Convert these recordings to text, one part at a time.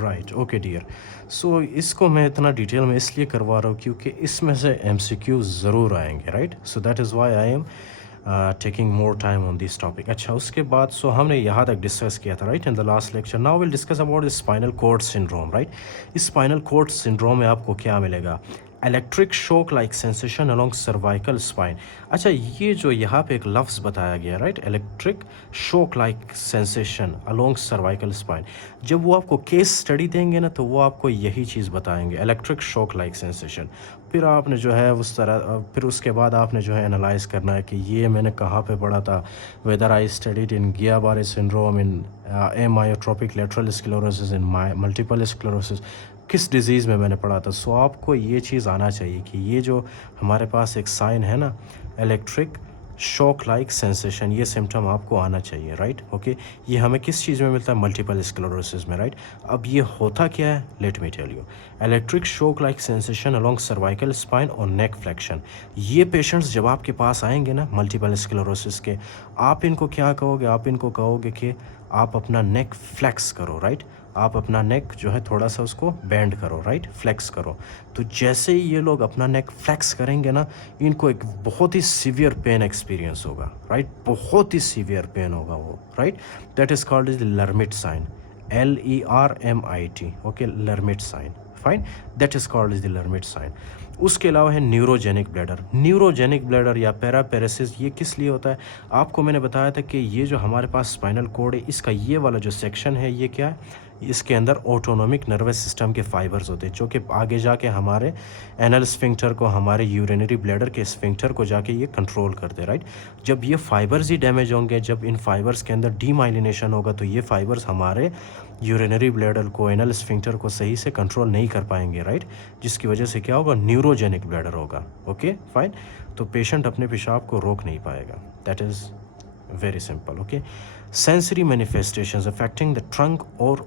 Right, okay dear. सो इसको मैं इतना डिटेल में इसलिए करवा रहा हूँ क्योंकि इसमें से एमसीक्यू ज़रूर आएंगे, right. So that is why I am taking more time on this topic. अच्छा, उसके बाद सो हमने यहाँ तक डिस्कस किया था, right, in the last lecture. Now will discuss about spinal cord syndrome, right. Spinal cord syndrome में आपको क्या मिलेगा? Electric shock like sensation along cervical spine. अच्छा, ये जो यहाँ पे एक लफ्ज़ बताया गया, right, electric shock like sensation along cervical spine, जब वो आपको केस स्टडी देंगे ना तो वो आपको यही चीज़ बताएंगे, इलेक्ट्रिक शॉक लाइक सेंसेशन। फिर आपने जो है उस तरह फिर उसके बाद आपने जो है एनालाइज करना है कि ये मैंने कहाँ पे पढ़ा था, whether I studied in Guillain Barre syndrome, in amyotrophic lateral sclerosis, in multiple sclerosis, किस डिज़ीज़ में मैंने पढ़ा था। सो आपको ये चीज़ आना चाहिए कि ये जो हमारे पास एक साइन है ना, इलेक्ट्रिक शॉक लाइक सेंसेशन, ये सिम्टम आपको आना चाहिए, राइट, ओके। ये हमें किस चीज़ में मिलता है? मल्टीपल स्क्लेरोसिस में, राइट। अब ये होता क्या है? Let me tell you. Electric shock like sensation along cervical spine और नेक फ्लेक्शन। ये पेशेंट्स जब आपके पास आएंगे ना मल्टीपल स्क्लेरोसिस के, आप इनको क्या कहोगे? आप इनको कहोगे कि आप अपना नेक फ्लेक्स करो, राइट। आप अपना नेक जो है थोड़ा सा उसको बेंड करो, राइट, फ्लेक्स करो। तो जैसे ही ये लोग अपना नेक फ्लेक्स करेंगे ना, इनको एक बहुत ही सीवियर पेन एक्सपीरियंस होगा, राइट, बहुत ही सीवियर पेन होगा वो, right. That is called is Lhermitte sign, LERMIT, okay, Lhermitte sign, fine, that is called is the Lhermitte sign. उसके अलावा है न्यूरोजेनिक ब्लैडर। न्यूरोजेनिक ब्लैडर या पैरापेरेसिस, ये किस लिए होता है? आपको मैंने बताया था कि ये जो हमारे पास स्पाइनल कोड है, इसका ये वाला जो सेक्शन है, ये क्या है? इसके अंदर ऑटोनोमिक नर्वस सिस्टम के फाइबर्स होते हैं जो कि आगे जाके हमारे एनल स्फिंक्टर को, हमारे यूरिनरी ब्लैडर के स्फिंक्टर को जाके ये कंट्रोल करते हैं, राइट। जब ये फाइबर्स ही डैमेज होंगे, जब इन फाइबर्स के अंदर डीमाइलिनेशन होगा, तो ये फाइबर्स हमारे यूरिनरी ब्लैडर को, एनल स्फिंक्टर को सही से कंट्रोल नहीं कर पाएंगे, राइट, जिसकी वजह से क्या होगा? न्यूरोजेनिक ब्लैडर होगा, ओके, फाइन। तो पेशेंट अपने पेशाब को रोक नहीं पाएगा। That is very simple, okay. Sensory manifestations affecting the trunk और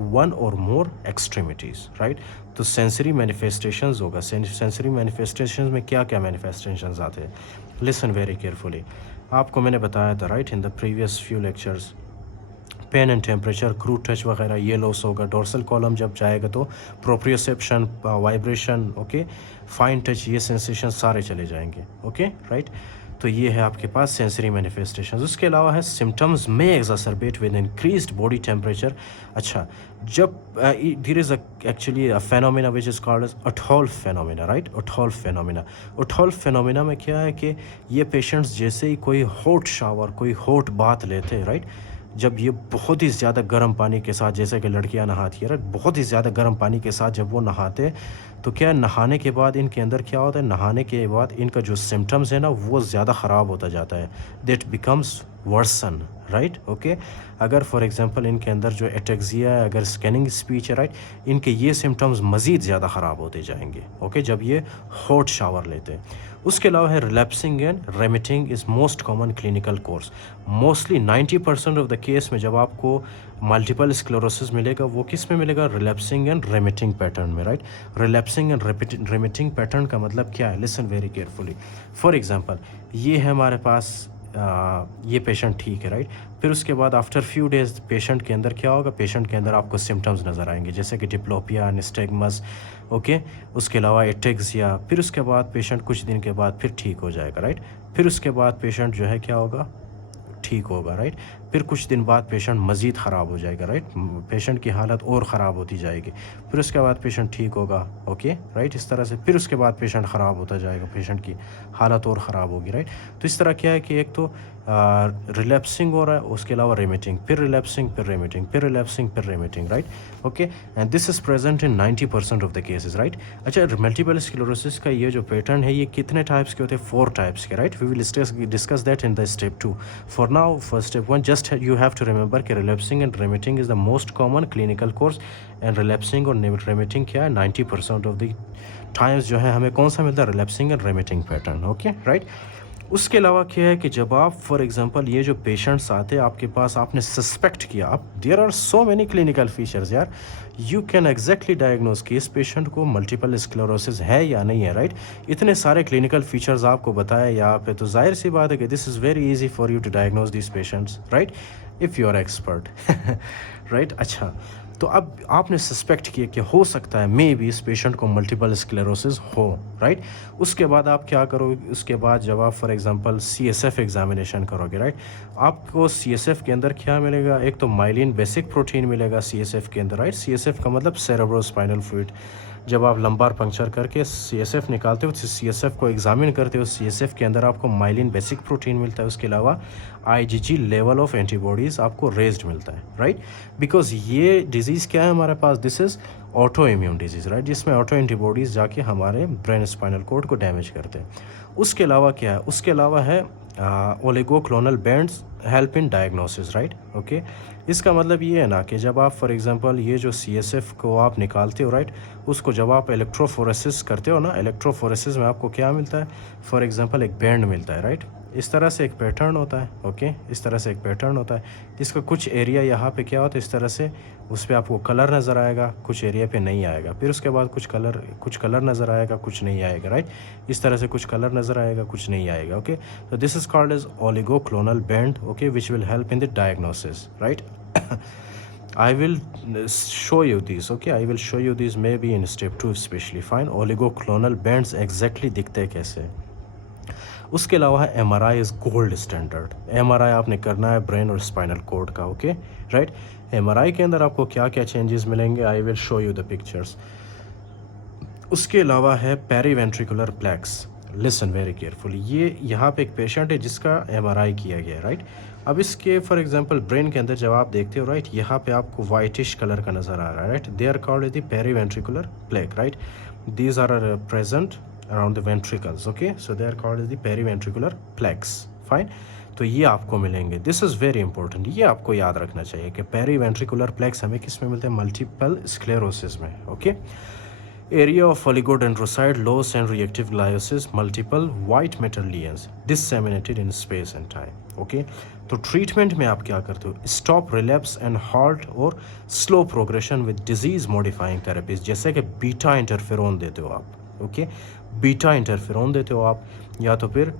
वन और मोर एक्सट्रीमिटीज़, राइट। तो सेंसरी मैनिफेस्टेशंस होगा। सेंसरी मैनिफेस्टेशंस में क्या क्या मैनिफेस्टेशंस आते हैं? Listen very carefully. आपको मैंने बताया था, right, in the previous few lectures, pain and temperature, crude touch वगैरह, ये लॉस होगा। डोर्सल कॉलम जब जाएगा तो proprioception, vibration, okay, fine touch, ये सेंसेशन सारे चले जाएंगे, ओके, राइट। तो ये है आपके पास सेंसरी मैनिफेस्टेशंस। उसके अलावा है सिम्टम्स में exacerbate with increased body temperature. अच्छा, जब there is actually a phenomena which is called as Uhthoff phenomena, right, Uhthoff phenomena. Uhthoff phenomena में क्या है कि ये पेशेंट्स जैसे ही कोई हॉट शावर, कोई हॉट बाथ लेते हैं, राइट, जब ये बहुत ही ज़्यादा गर्म पानी के साथ, जैसे कि लड़कियां नहाती है, राइट, बहुत ही ज़्यादा गर्म पानी के साथ जब वो नहाते, तो क्या नहाने के बाद इनके अंदर क्या होता है? नहाने के बाद इनका जो सिम्टम्स है ना, वो ज़्यादा ख़राब होता जाता है। That becomes worsen, right, okay. अगर फॉर एग्जांपल इनके अंदर जो एटेक्सिया है, अगर स्कैनिंग स्पीच है, राइट, इनके ये सिम्टम्स मज़ीद ज़्यादा ख़राब होते जाएंगे, ओके, जब ये हॉट शावर लेते हैं। उसके अलावा है relapsing and remitting is most common clinical course. Mostly 90% of the case में जब आपको मल्टीपल स्क्लेरोसिस मिलेगा, वो किस में मिलेगा? रिलैप्सिंग एंड रेमिटिंग पैटर्न में, right. Relapsing and remitting pattern का मतलब क्या है? Listen very carefully. For example, ये है हमारे पास ये पेशेंट ठीक है, राइट। फिर उसके बाद आफ्टर फ्यू डेज पेशेंट के अंदर क्या होगा? पेशेंट के अंदर आपको सिम्टम्स नज़र आएंगे, जैसे कि डिप्लोपिया, निस्टेगमस, ओके, उसके अलावा एटेक्सिया। फिर उसके बाद पेशेंट कुछ दिन के बाद फिर ठीक हो जाएगा, राइट। फिर उसके बाद पेशेंट जो है क्या होगा? ठीक होगा, राइट। फिर कुछ दिन बाद पेशेंट मज़ीद ख़राब हो जाएगा, राइट, पेशेंट की हालत और ख़राब होती जाएगी। फिर उसके बाद पेशेंट ठीक होगा, ओके, राइट, इस तरह से। फिर उसके बाद पेशेंट ख़राब होता जाएगा, पेशेंट की हालत और ख़राब होगी, राइट। तो इस तरह क्या है कि एक तो रिलैप्सिंग हो रहा है, उसके अलावा रेमिटिंग, फिर रिलैप्सिंग, फिर रेमिटिंग, फिर रिलैप्सिंग, फिर remitting, right, okay. And this is present in 90% of the cases, right. अच्छा, मल्टीपल स्क्लेरोसिस का ये जो पैटर्न है, ये कितने टाइप्स के होते हैं? 4 टाइप्स के, right. We will discuss that in the step 2। For now, for step 1, just you have to remember कि relapsing and remitting is the most common clinical course. And relapsing और remitting क्या है? 90% of the times जो है हमें कौन सा मिलता है? Relapsing and remitting pattern, okay, right. उसके अलावा क्या है कि जब आप फॉर एग्जांपल ये जो पेशेंट्स आते हैं आपके पास, आपने सस्पेक्ट किया, आप there are so many clinical features यार, यू कैन एग्जैक्टली डायग्नोज कि इस पेशेंट को मल्टीपल स्क्लेरोसिस है या नहीं है, राइट। इतने सारे क्लिनिकल फीचर्स आपको बताए यहाँ पे, तो जाहिर सी बात है कि this is very easy for you to diagnose this patients, right, if you are expert, right. अच्छा, तो अब आपने सस्पेक्ट किया कि हो सकता है मे बी इस पेशेंट को मल्टीपल स्क्लेरोसिस हो, राइट। उसके बाद आप क्या करोगे, उसके बाद जब आप फॉर एग्जांपल CSF एग्जामिनेशन करोगे, राइट, आपको CSF के अंदर क्या मिलेगा, एक तो माइलिन बेसिक प्रोटीन मिलेगा CSF के अंदर, राइट। CSF का मतलब सेरेब्रोस्पाइनल फ्लूइड। जब आप लंबार पंक्चर करके CSF निकालते हो, CSF को एग्जामिन करते हो, CSF के अंदर आपको माइलिन बेसिक प्रोटीन मिलता है। उसके अलावा IgG लेवल ऑफ एंटीबॉडीज़ आपको रेज्ड मिलता है, राइट। बिकॉज ये डिजीज़ क्या है हमारे पास, this is auto immune disease, right, जिसमें ऑटो एंटीबॉडीज़ जाके हमारे ब्रेन स्पाइनल कॉर्ड को डैमेज करते हैं। उसके अलावा क्या है, उसके अलावा है oligoclonal bands help in diagnosis, right, okay. इसका मतलब ये है ना कि जब आप फॉर एग्जांपल ये जो CSF को आप निकालते हो, राइट, उसको जब आप इलेक्ट्रोफोरेसिस करते हो ना, इलेक्ट्रोफोरेसिस में आपको क्या मिलता है, फॉर एग्जांपल एक बैंड मिलता है, राइट। इस तरह से एक पैटर्न होता है, ओके, इस तरह से एक पैटर्न होता है। इसका कुछ एरिया यहाँ पे क्या होता है, इस तरह से उस पर आपको कलर नज़र आएगा, कुछ एरिया पे नहीं आएगा, फिर उसके बाद कुछ कलर नज़र आएगा, कुछ नहीं आएगा, राइट। इस तरह से कुछ कलर नज़र आएगा, कुछ नहीं आएगा, ओके। तो this is called as oligoclonal band, okay, which will help in the diagnosis, right. I will show you these, okay, I will show you these maybe in step 2 especially, fine। oligoclonal bands exactly दिखते कैसे। उसके अलावा है MRI is gold standard. MRI आपने करना है brain और spinal cord का, ओके, राइट। MRI के अंदर आपको क्या क्या चेंजेस मिलेंगे, I will show you the pictures. उसके अलावा है periventricular plaques. Listen very carefully, ये यहाँ पे एक पेशेंट है जिसका MRI किया गया है, राइट। अब इसके फॉर एग्जांपल ब्रेन के अंदर जब आप देखते हो, राइट, यहाँ पे आपको वाइटिश कलर का नज़र आ रहा है, right. They are called the periventricular plaque, right. These are present around the ventricles, okay, so they are called as the periventricular plaques, fine। तो ये आपको मिलेंगे, दिस इज़ वेरी इंपॉर्टेंट, ये आपको याद रखना चाहिए कि पेरीवेंट्रिकुलर प्लेक्स हमें किस में मिलते हैं, मल्टीपल स्क्लेरोसिस में, okay. Area of oligodendrocyte loss and reactive gliosis, multiple white matter lesions disseminated in space and time, okay. तो ट्रीटमेंट में आप क्या करते हो, स्टॉप रिलैप्स एंड हार्ट और slow progression with disease modifying therapies, जैसे कि बीटा इंटरफेरोन देते हो आप, ओके, बीटा इंटरफेरोन देते हो आप, या तो फिर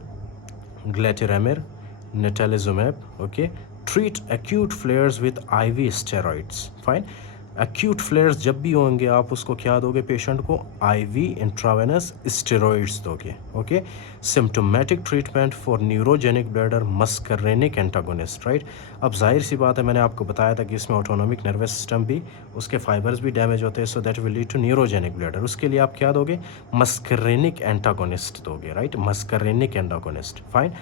glatiramer, natalizumab, okay. Treat acute flares with IV steroids, fine. Acute flares जब भी होंगे आप उसको क्या दोगे, पेशेंट को IV इंट्रावेनस स्टेरॉइड्स दोगे, okay. Symptomatic treatment for neurogenic bladder muscarinic antagonist, right. अब जाहिर सी बात है, मैंने आपको बताया था कि इसमें ऑटोनॉमिक नर्वस सिस्टम भी, उसके फाइबर्स भी डैमेज होते हैं, so that will lead to neurogenic bladder. उसके लिए आप क्या दोगे, मस्करेनिक एंटागोनिस्ट दोगे, राइट, मस्करेनिक एंटागोनिस्ट, फाइन।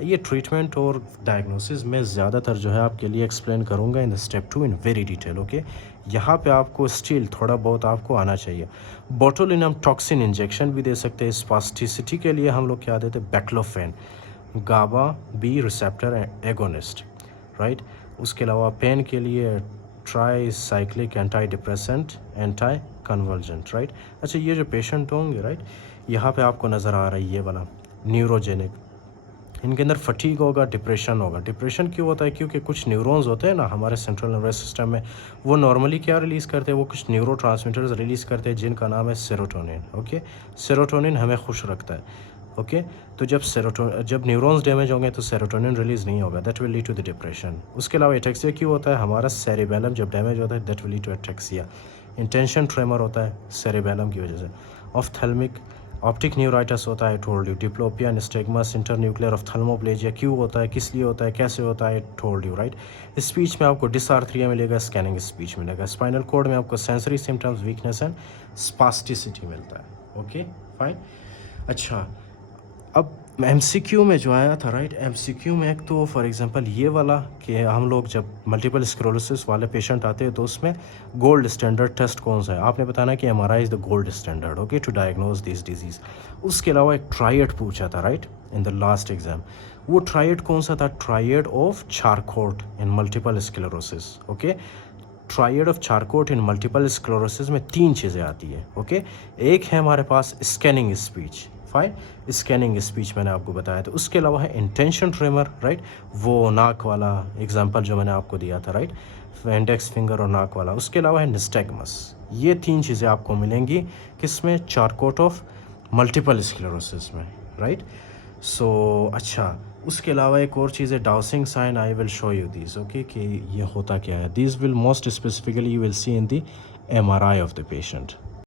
ये ट्रीटमेंट और डायग्नोसिस में ज़्यादातर जो है आपके लिए एक्सप्लेन करूँगा in the step 2 in very detail, okay. यहाँ पे आपको स्टिल थोड़ा बहुत आपको आना चाहिए। बोटुलिनम टॉक्सिन इंजेक्शन भी दे सकते हैं। स्पास्टिसिटी के लिए हम लोग क्या देते हैं, baclofen, GABA B receptor agonist, right. उसके अलावा पेन के लिए tricyclic antidepressant, anticonvulsant, right. अच्छा, ये जो पेशेंट होंगे, राइट, यहाँ पे आपको नज़र आ रहा है ये वाला न्यूरोजेनिक, इनके अंदर फटीग होगा, डिप्रेशन होगा। डिप्रेशन क्यों होता है, क्योंकि कुछ न्यूरॉन्स होते हैं ना हमारे सेंट्रल नर्वस सिस्टम में, वो नॉर्मली क्या रिलीज़ करते हैं, वो कुछ न्यूरो ट्रांसमीटर्स रिलीज़ करते हैं जिनका नाम है सेरोटोनिन, ओके। सेरोटोनिन हमें खुश रखता है, ओके। तो जब न्यूरॉन्स डैमेज होंगे तो सेरोटोनिन रिलीज़ नहीं होगा, that will lead to the depression. उसके अलावा एटेक्सिया क्यों होता है, हमारा सेरिबेलम जब डैमेज होता है, that will lead to ataxia. Intention tremor होता है सेरिबेलम की वजह से। ऑफ्थेल्मिक ऑप्टिक न्यूराइटिस होता है, टोल्ड यू। डिप्लोपिया, निस्टेगमस, इंटरन्यूक्लियर ऑफ्थेल्मोप्लेजिया क्यों होता है, किस लिए होता है, कैसे होता है, टोल्ड यू, राइट। स्पीच में आपको डिसआर्थरिया मिलेगा, स्कैनिंग स्पीच मिलेगा। स्पाइनल कॉर्ड में आपको sensory symptoms, weakness and spasticity मिलता है, ओके, फाइन। अच्छा, अब MCQ में जो आया था, राइट, MCQ में एक तो फॉर एग्जांपल ये वाला कि हम लोग जब मल्टीपल स्क्लेरोसिस वाले पेशेंट आते हैं तो उसमें गोल्ड स्टैंडर्ड टेस्ट कौन सा है, आपने बताना कि MRI is the gold standard, okay, to diagnose this disease. उसके अलावा एक ट्रायड पूछा था, right, in the last exam. वो ट्रायड कौन सा था, triad of Charcot in multiple sclerosis, okay. Triad of Charcot in multiple sclerosis में 3 चीज़ें आती है, ओके। एक है हमारे पास scanning speech, fine, scanning speech मैंने आपको बताया था। उसके अलावा है इंटेंशन ट्रेमर, राइट, वो नाक वाला एग्जांपल जो मैंने आपको दिया था, राइट, इंडेक्स फिंगर और नाक वाला। उसके अलावा है निस्टेगमस। ये 3 चीज़ें आपको मिलेंगी किसमें, चारकोट ऑफ मल्टीपल स्क्लेरोसिस में, राइट। सो अच्छा, उसके अलावा एक और चीज़ है Dawson's sign, I will show you these, okay, कि ये होता क्या है। These will most specifically you will see in the MRI of the patient.